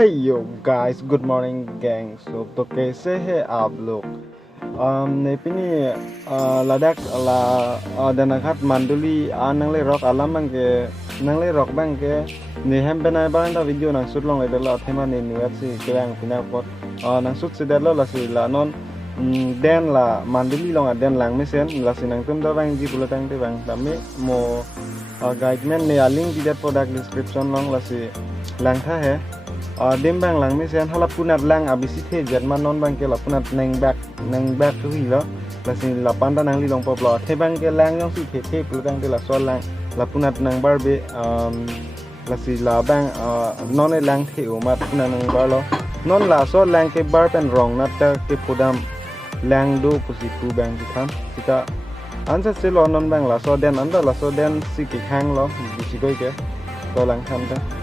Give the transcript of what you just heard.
Hey yo guys, good morning gang. So तो कैसे हैं आप लोग? Nepini ladak la Dhentaghat Mandoli nangle rock alam bangke nangle rock bangke ni hem benai bang da video nang shoot long le la thema ni nuat si kerang pina pot nang shoot si dalo la si la non den la Mandoli long den lang mesen la si nang tum da bang ji pulatang te bang tami mo guideline ne link di that product description long la si lang tha hai đêm bang lang mesen halap punat lang abisi the Jerman non bang ke la punat nang back tu hi lo la sin la panda nang li long pop lo the bang ke lang yong si the pulatang te la sol lang la punat nang barbe la si la bang non e lang the o mat punat nang bar lo non la sol lang ke bar pen rong nat ta ke pudam lang do pusi pu bang ki tham kita ansa se lo non bang la so den anda la so den si ki khang lo bisi koi ke to lang tham ta